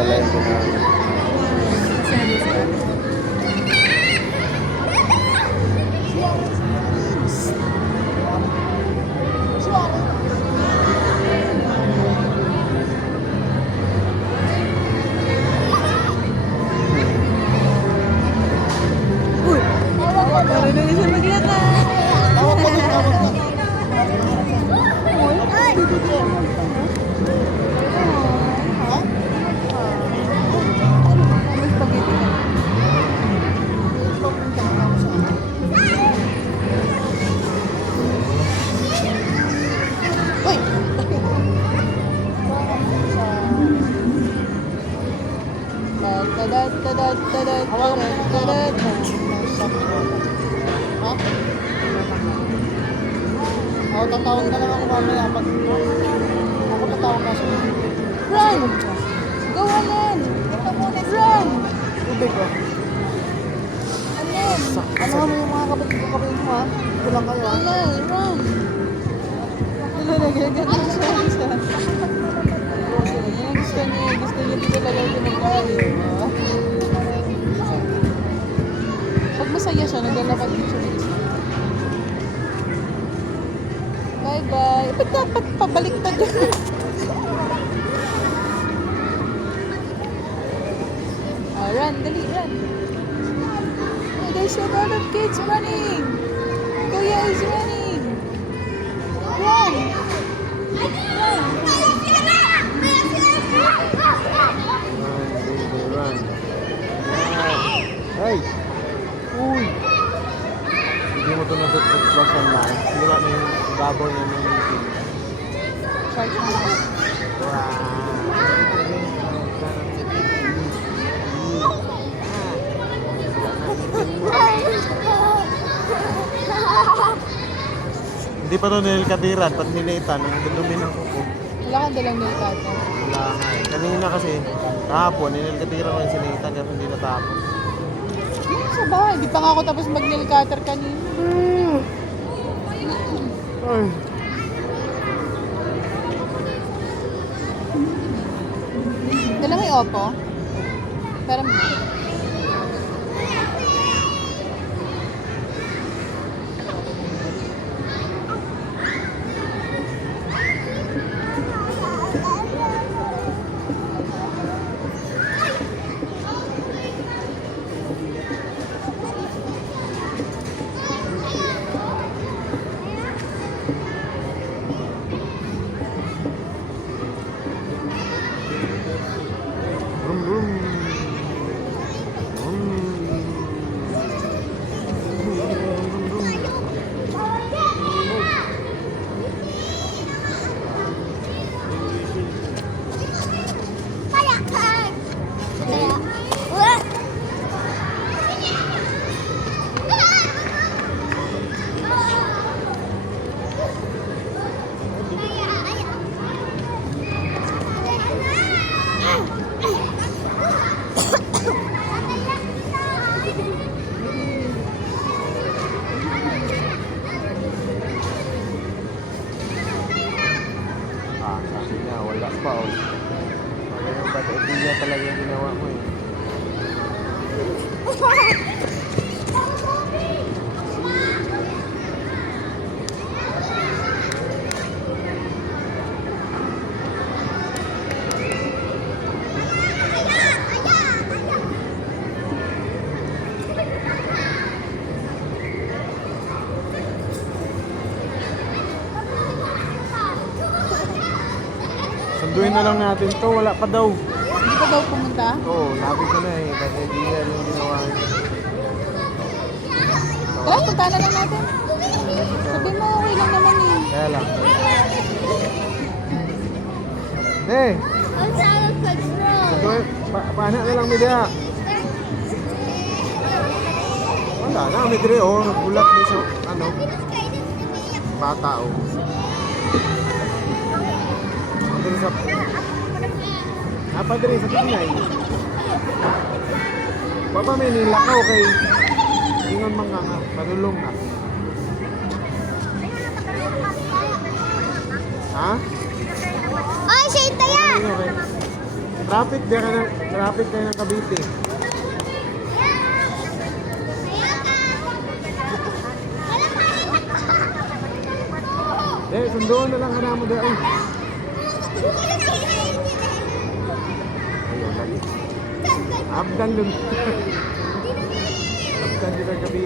pala yung ginamit. Marunong na siya maglakad. Oo, tatawag na lang ako mamaya pag ako tatawag na siya. Run! Go Alan! Run! Tubig ko. Alan! Ano mo yung mga kapatid mo ha? Kulang kayo ha? Alan! Run! Wala na, ganyan siya. Yan, gusto niya di talaga pinag-aari. Pag masaya siya, naglalakad din siya. Bye-bye. Ba't dapat pabaliktad yun? Run, dali, run. Oh, there's a lot of kids running. Kuya is running. Run. Run. Run. Ay! Uy! Hindi mo ito natututlasan na. Sira na yung babaw niya ng meeting. Shark na. Hindi pa ito nilkatiran, pati nilitan, ang dumi ng kuko. Wala kang dalang nail cutter. Wala nga eh. Kanina kasi, kahapon, nilkatiran ko yung sinitan kasi hindi natapos. Sa bahay. Hindi pa nga ako tapos mag-nail cutter kanina. Ay. Dala mo yung Oppo? Para mo. Brum, brum. Brum. Sabi niya, wala pa oh. Wala yung bata, idea talaga yung ginawa mo eh. Sunduin na lang natin to, wala pa daw. Hindi ka daw pumunta? Oo, sabi ko na eh, kasi idea yung ginawa niya. Tara, punta na lang natin. Sabi mo, okay lang naman eh. Kaya lang. Eh, sunduin, paano na lang media? Wala na, may dire oh, nagbulat din sa, ano, bata oh. Dito sa Apa diri sa Pinay. Baba may nilakaw kay ingon man nga padulong na. Ha? Ay, siya taya! Traffic kayo ng Cavite. Sunduan na lang ka na mo dahil. Ayun, lagi. Abdan dun. Abdan dun sa gabi.